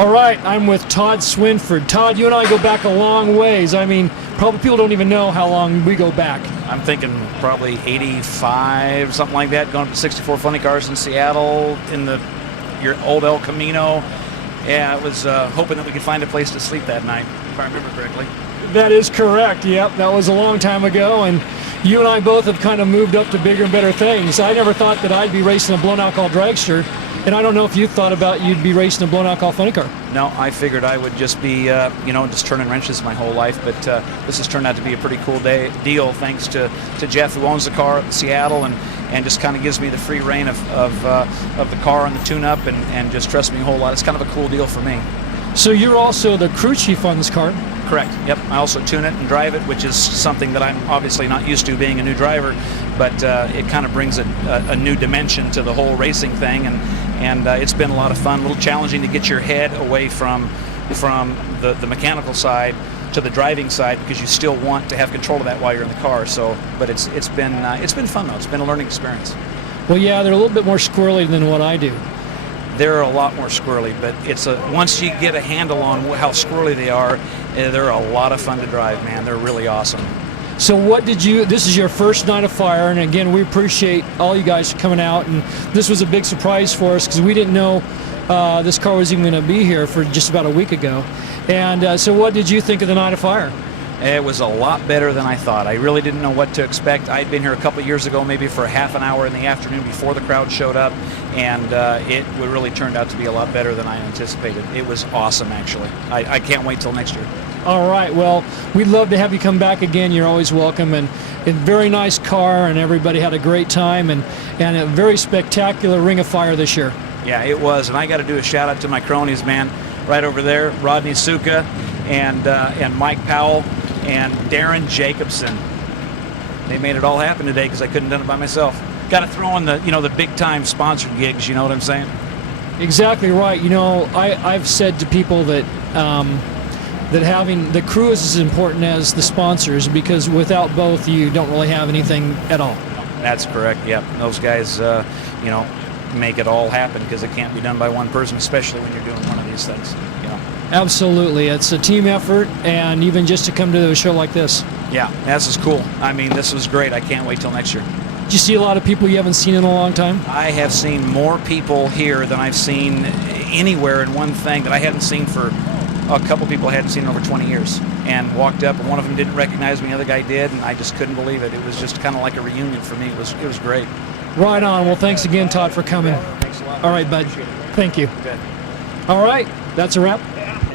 All right, I'm with Todd Swinford. Todd, you and I go back a long ways. I mean, probably people don't even know how long we go back. I'm thinking probably 85, something like that, going up to 64 Funny Cars in Seattle in your old El Camino. Yeah, I was hoping that we could find a place to sleep that night, if I remember correctly. That is correct. Yep, that was a long time ago, and you and I both have kind of moved up to bigger and better things. I never thought that I'd be racing a blown alcohol dragster, and I don't know if you thought about you'd be racing a blown alcohol funny car. No, I figured I would just be, just turning wrenches my whole life, but this has turned out to be a pretty cool deal thanks to Jeff, who owns the car in Seattle, and just kind of gives me the free reign of the car and the tune-up, and just trusts me a whole lot. It's kind of a cool deal for me. So you're also the crew chief on this car? Correct. Yep. I also tune it and drive it, which is something that I'm obviously not used to being a new driver, but it kind of brings a new dimension to the whole racing thing, and it's been a lot of fun. A little challenging to get your head away from the mechanical side to the driving side, because you still want to have control of that while you're in the car. So, but it's been fun though. It's been a learning experience. Well, yeah, they're a little bit more squirrely than what I do. They're a lot more squirrely, but once you get a handle on how squirrely they are, they're a lot of fun to drive, man. They're really awesome. So this is your first night of fire, and again, we appreciate all you guys coming out, and this was a big surprise for us because we didn't know this car was even going to be here for just about a week ago. And so what did you think of the night of fire? It was a lot better than I thought. I really didn't know what to expect. I'd been here a couple of years ago, maybe for a half an hour in the afternoon before the crowd showed up, and it really turned out to be a lot better than I anticipated. It was awesome, actually. I can't wait till next year. All right, well, we'd love to have you come back again. You're always welcome, and a very nice car, and everybody had a great time, and a very spectacular Ring of Fire this year. Yeah, it was, and I got to do a shout out to my cronies, man, right over there, Rodney Suka and Mike Powell and Darren Jacobson. They made it all happen today because I couldn't have done it by myself. Got to throw in the big time sponsored gigs, you know what I'm saying? Exactly right. You know, I've said to people that that having the crew is as important as the sponsors, because without both you don't really have anything at all. That's correct. Yep, those guys make it all happen, because it can't be done by one person, especially when you're doing one of these things. Absolutely, it's a team effort, and even just to come to a show like this. Yeah, this is cool. I mean, this was great. I can't wait till next year. Did you see a lot of people you haven't seen in a long time? I have seen more people here than I've seen anywhere in one thing that I hadn't seen for a couple people I hadn't seen in over 20 years, and walked up, and one of them didn't recognize me, the other guy did, and I just couldn't believe it. It was just kind of like a reunion for me. It was great. Right on. Well, thanks again, Todd, for coming. Thanks a lot. All right, bud. Appreciate it. Thank you. Good. All right, that's a wrap.